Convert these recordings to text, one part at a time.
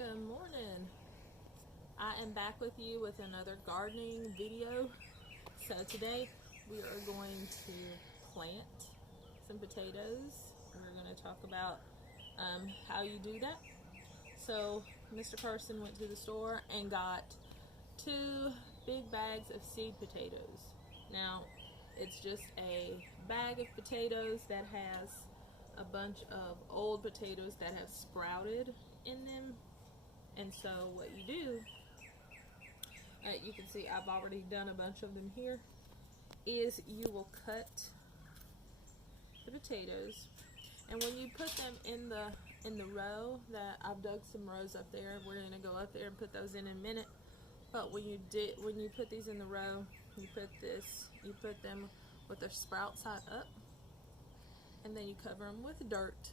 Good morning. I am back with you with another gardening video. So today we are going to plant some potatoes. We're going to talk about how you do that. So Mr. Carson went to the store and got 2 big bags of seed potatoes. Now it's just a bag of potatoes that has a bunch of old potatoes that have sprouted in them. And so what you do, you can see I've already done a bunch of them here, is you will cut the potatoes, and when you put them in the row that I've dug some rows up there, we're going to go up there and put those in a minute. But when you put these in the row, you put them with their sprout side up, and then you cover them with dirt,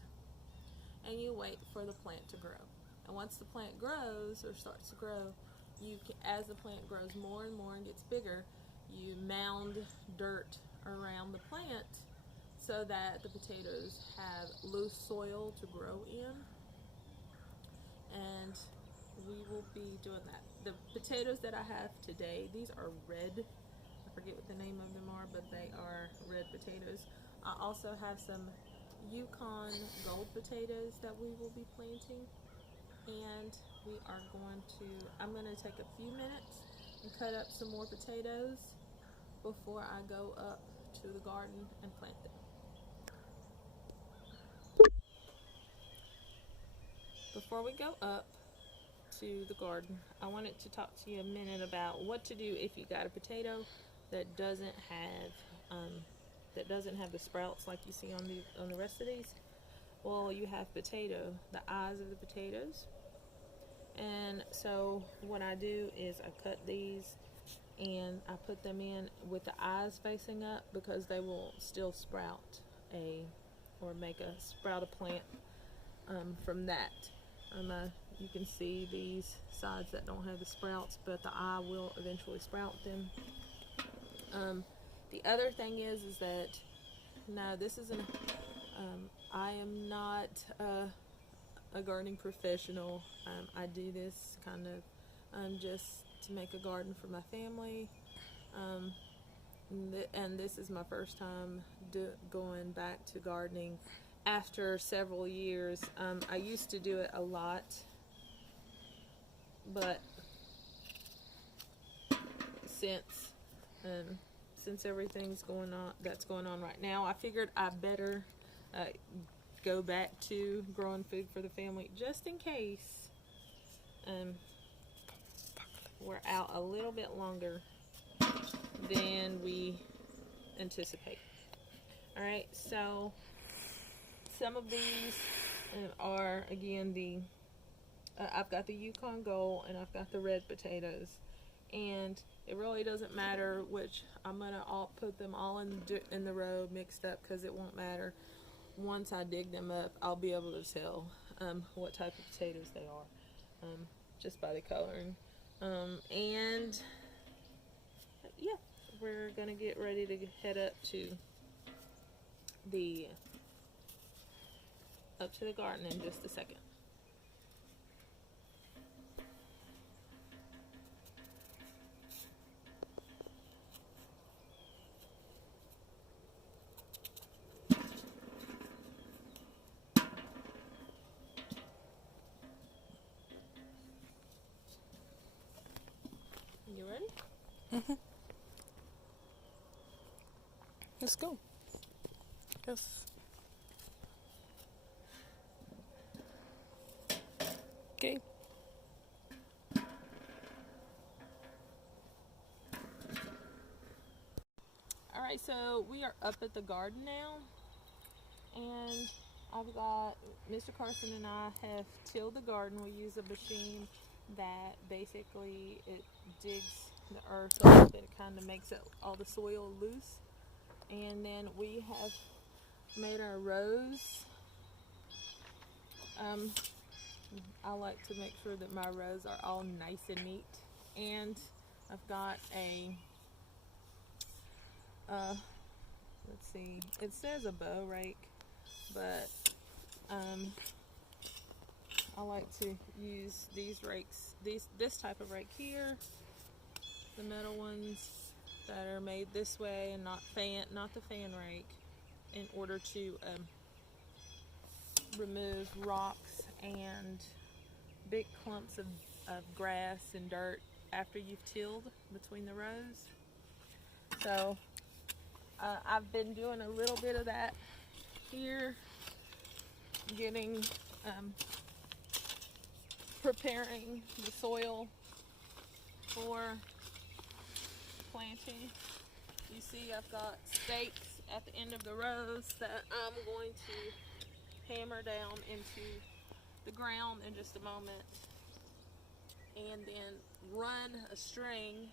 and you wait for the plant to grow. And once the plant grows or starts to grow, as the plant grows more and more and gets bigger, you mound dirt around the plant so that the potatoes have loose soil to grow in. And we will be doing that. The potatoes that I have today, these are red. I forget what the name of them are, but they are red potatoes. I also have some Yukon gold potatoes that we will be planting. And I'm going to take a few minutes and cut up some more potatoes before I go up to the garden and plant them. Before we go up to the garden, I wanted to talk to you a minute about what to do if you got a potato that doesn't have the sprouts like you see on the rest of these. Well, you have the eyes of the potatoes. And so what I do is I cut these and I put them in with the eyes facing up, because they will still make a plant from that. You can see these sides that don't have the sprouts, but the eye will eventually sprout them. The other thing is that no, this isn't. I am not a gardening professional. I do this kind of just to make a garden for my family, and this is my first time going back to gardening after several years. I used to do it a lot, but since everything's that's going on right now, I figured I better go back to growing food for the family, just in case we're out a little bit longer than we anticipate. Alright, so some of these are, again, I've got the Yukon Gold and I've got the red potatoes, and it really doesn't matter which. I'm gonna put them all in the row mixed up, because it won't matter. Once I dig them up, I'll be able to tell what type of potatoes they are, just by the coloring. And yeah, we're gonna get ready to head up to the garden in just a second. You ready? Mm-hmm. Let's go. Yes. Okay. Alright, so we are up at the garden now, and I've got Mr. Carson and I have tilled the garden. We use a machine that basically it digs the earth up, and it kind of makes all the soil loose. And then we have made our rows. I like to make sure that my rows are all nice and neat. And I've got let's see, it says a bow rake, but I like to use these rakes, this type of rake here, the metal ones that are made this way and not the fan rake, in order to remove rocks and big clumps of grass and dirt after you've tilled between the rows. So I've been doing a little bit of that here, getting preparing the soil for planting. You see I've got stakes at the end of the rows that I'm going to hammer down into the ground in just a moment, and then run a string.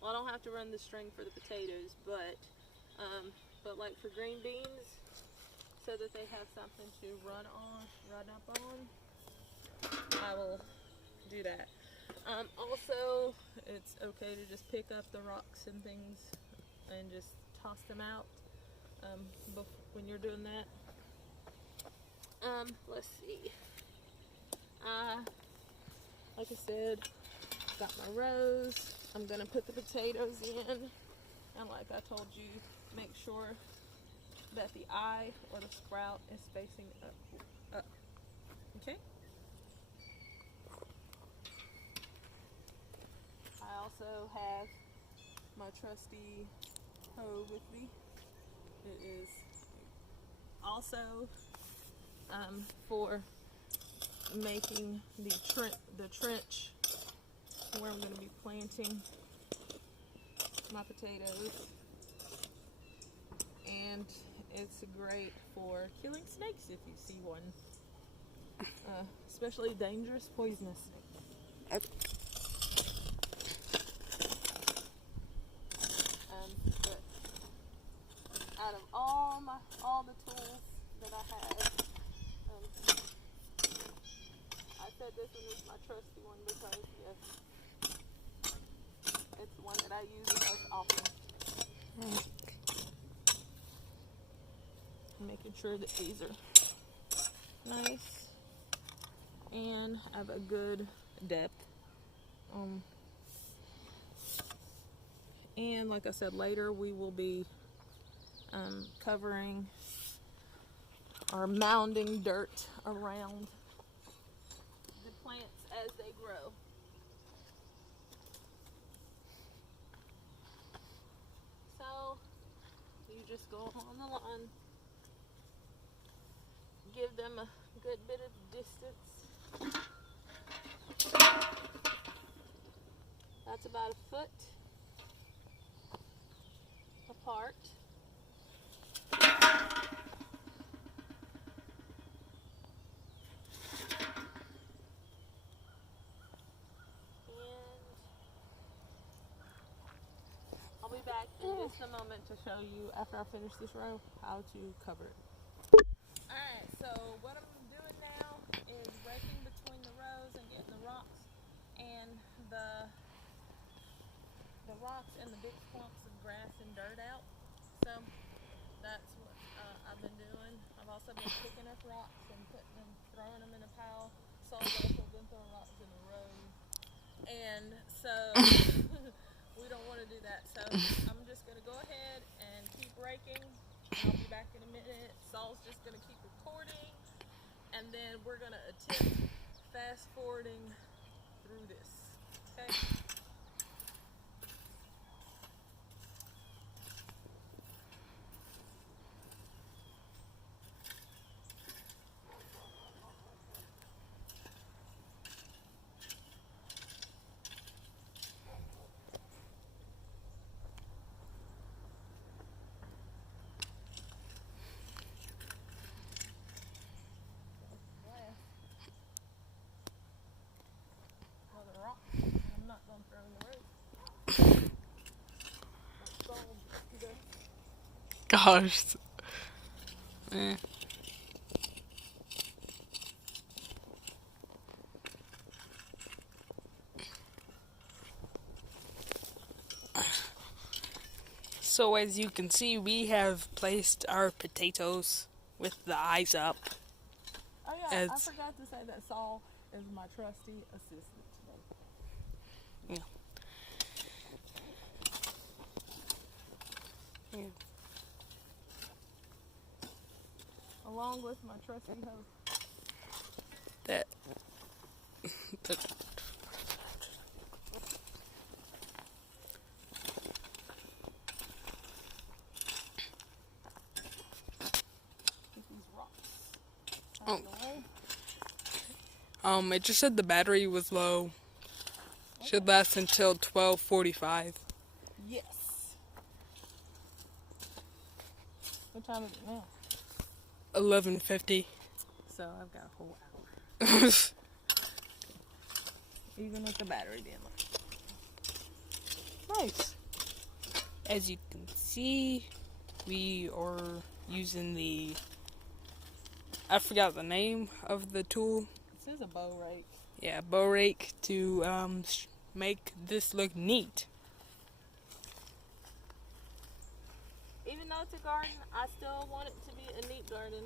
Well, I don't have to run the string for the potatoes, but like for green beans, so that they have something to run up on, I will do that. Also, it's okay to just pick up the rocks and things and just toss them out when you're doing that. Let's see. Like I said, got my rows. I'm gonna put the potatoes in, and like I told you, make sure that the eye or the sprout is facing up. Okay? I also have my trusty hoe with me. It is also for making the trench where I'm going to be planting my potatoes, and it's great for killing snakes if you see one, especially dangerous poisonous snakes. But out of all the tools that I have, I said this one is my trusty one because yes, it's the one that I use the most often. Making sure that these are nice and have a good depth. And like I said, later we will be covering or mounding dirt around the plants as they grow. So you just go along the line, give them a good bit of distance. That's about a foot apart. I'll be back in just a moment to show you, after I finish this row, how to cover it. Alright, so what I'm doing now is raking between the rows and getting the rocks and the big clumps of grass and dirt out. So that's what I've been doing. I've also been picking up rocks and throwing them in a pile. Saul's also been throwing rocks in a row. And so we don't want to do that. So I'm just going to go ahead and keep raking. I'll be back in a minute. Saul's just going to keep recording. And then we're going to attempt fast forwarding through this. Okay? I'm not going to throw in the road. Gosh. So as you can see, we have placed our potatoes with the eyes up. Oh yeah, as I forgot to say that Saul is my trusty assistant today. yeah. Along with my trusty host. that. These rocks. Oh. Out of the way. It just said the battery was low. Should last until 12:45. Yes. What time is it now? 11:50. So I've got a whole hour. Even with the battery being low. Nice. As you can see, we are using the, I forgot the name of the tool. This is a bow rake. Yeah, bow rake to make this look neat. Even though it's a garden, I still want it to be a neat garden.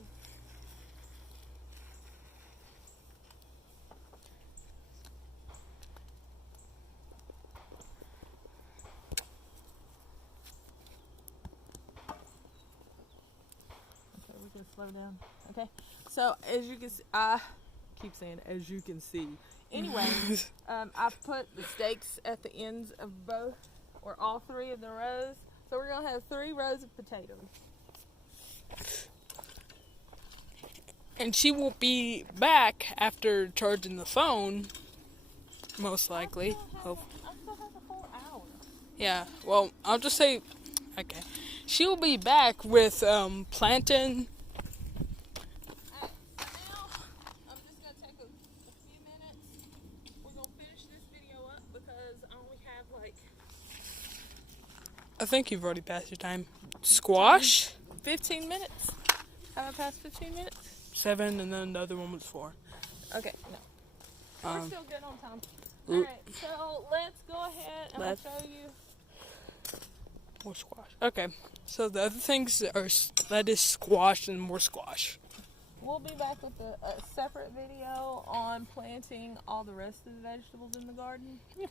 Okay, we can slow down. Okay, so as you can see, I keep saying as you can see. Anyway, I've put the stakes at the ends of both or all three of the rows. So we're going to have 3 rows of potatoes. And she will be back after charging the phone, most likely. I still have a full hour. Yeah, well, I'll just say, okay. She'll be back with planting. Alright, so now I'm just going to take a few minutes. We're going to finish this video up because I only have like I think you've already passed your time. Squash, 15 minutes. Have I passed 15 minutes? 7, and then the other one was 4. Okay, no. We're Um, still good on time. l- Alright, so let's go ahead and I'll show you. More squash. Okay, so the other things are lettuce, squash, and more squash. We'll be back with a separate video on planting all the rest of the vegetables in the garden. Yeah.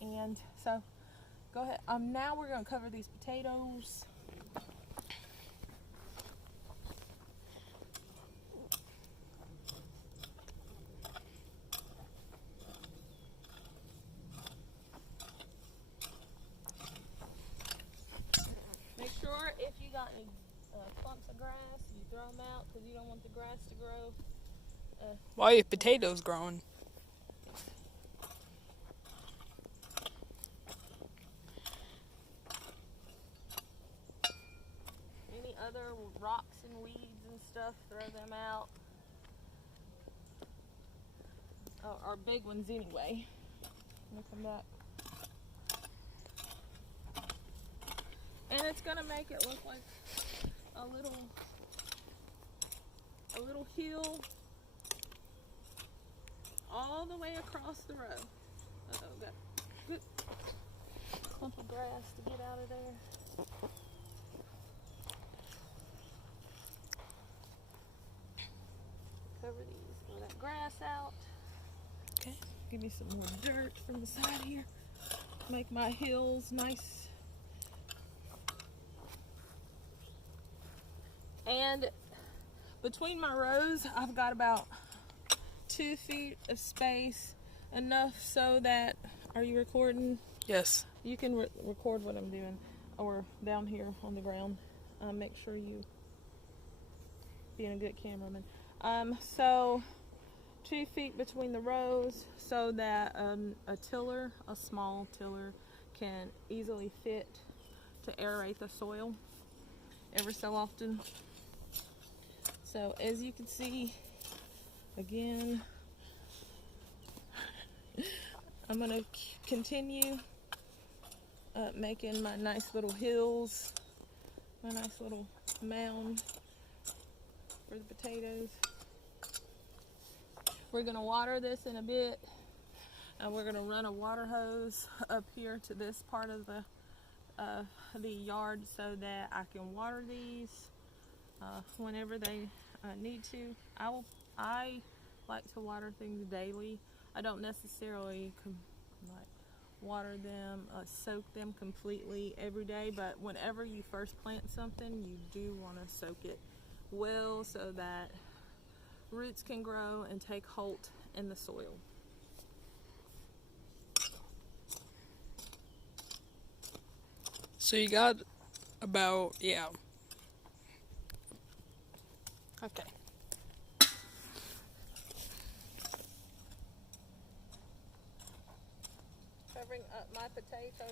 And so, go ahead. Now we're going to cover these potatoes. Make sure if you got any clumps of grass, you throw them out because you don't want the grass to grow. Why are your potatoes growing? Any other rocks and weeds and stuff, throw them out. Oh, our big ones anyway. Let me come back. And it's gonna make it look like a little hill all the way across the row. Uh-oh, got a good clump of grass to get out of there. Cover all that grass out. Okay. Give me some more dirt from the side here. Make my hills nice. And between my rows, I've got about 2 feet of space, enough so that, are you recording? Yes. You can record what I'm doing, or down here on the ground. Make sure you being a good cameraman. So 2 feet between the rows so that a tiller, a small tiller, can easily fit to aerate the soil every so often. So as you can see, again, I'm going to continue making my nice little hills, my nice little mound for the potatoes. We're going to water this in a bit, and we're going to run a water hose up here to this part of the yard so that I can water these whenever they need to. I will I like to water things daily. I don't necessarily like water them, soak them completely every day, but whenever you first plant something, you do want to soak it well so that roots can grow and take hold in the soil. So you got about, yeah. Okay. Covering up my potatoes.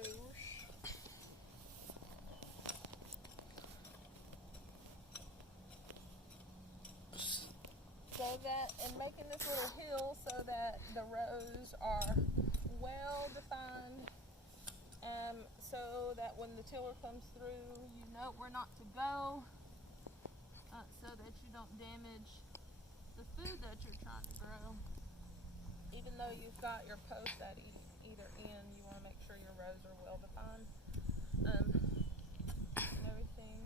So that, and making this little hill so that the rows are well defined, so that when the tiller comes through, you know where not to go, so that you don't damage the food that you're trying to grow. Even though you've got your posts at either end, you want to make sure your rows are well defined, and everything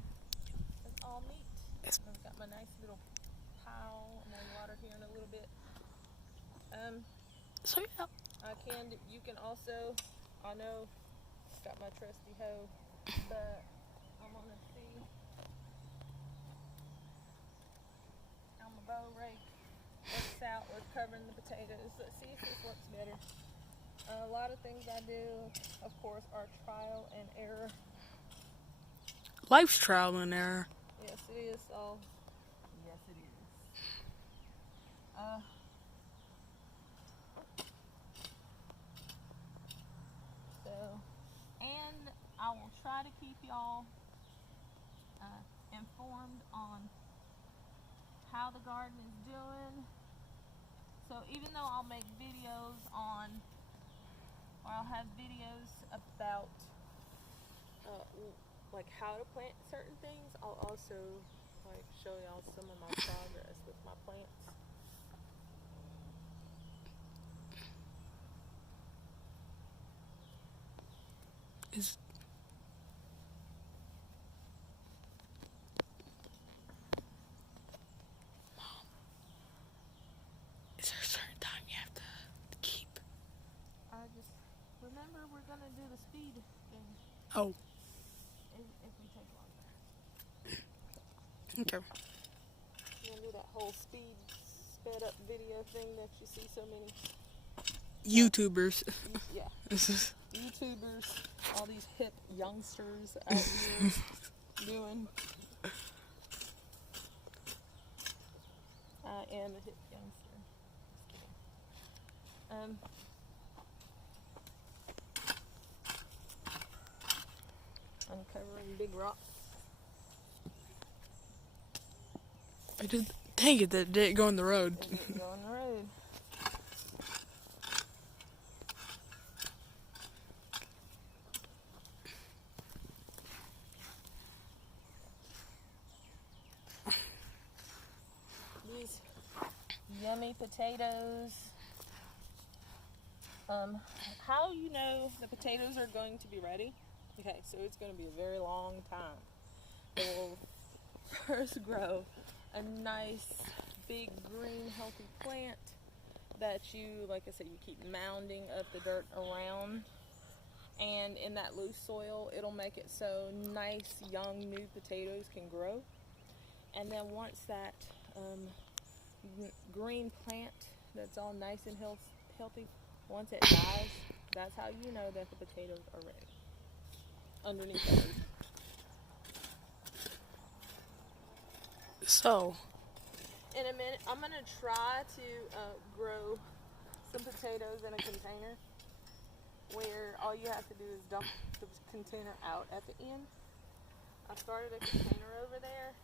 is all neat. I've got my nice little pile. I'm gonna water here in a little bit. So yeah. You can also, I know, got my trusty hoe, but I'm gonna see how my bow rake works out with covering the potatoes. Let's see if this works better. A lot of things I do, of course, are trial and error. Life's trial and error. Yes, it is. Oh, yes, it is. And I will try to keep y'all informed on how the garden is doing. So even though I'll make videos or I'll have videos about like how to plant certain things, I'll also like show y'all some of my progress with my plants. Is there a certain time you have to keep? I just remember we're gonna do the speed thing. Oh. If we take longer. Okay. We're gonna do that whole sped up video thing that you see so many YouTubers. Yeah. YouTubers, all these hip youngsters out here doing. I am a hip youngster. Just kidding. Uncovering big rocks. I did. Dang it! That didn't go on the road. It didn't go on the road. These yummy potatoes. How you know the potatoes are going to be ready? Okay, so it's going to be a very long time. They will first grow a nice, big, green, healthy plant that you, like I said, you keep mounding up the dirt around. And in that loose soil, it'll make it so nice, young, new potatoes can grow. And then once that green plant that's all nice and healthy, once it dies, that's how you know that the potatoes are ready. Underneath the earth. So. In a minute, I'm going to try to grow some potatoes in a container where all you have to do is dump the container out at the end. I started a container over there.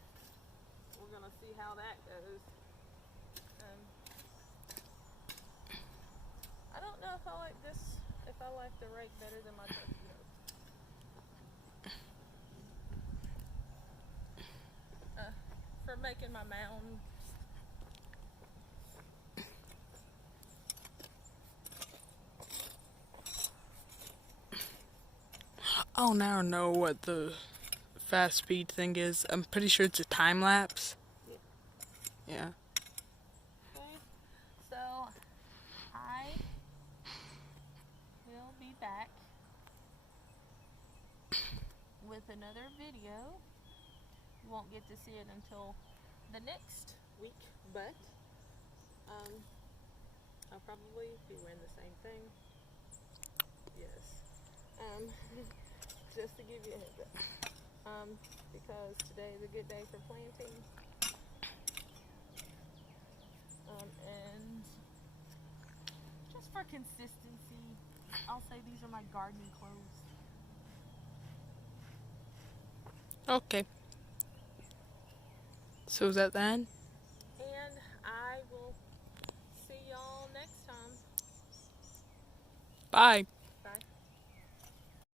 We're going to see how that goes. I don't know if I like this, if I like the rake better than my trusty hoe. For making my mound. Oh, now I know what the fast speed thing is. I'm pretty sure it's a time lapse. Yeah. Yeah. with another video. You won't get to see it until the next week, but I'll probably be wearing the same thing. Yes. Just to give you a heads up. Because today is a good day for planting. And just for consistency, I'll say these are my gardening clothes. Okay. So is that the end? And I will see y'all next time. Bye.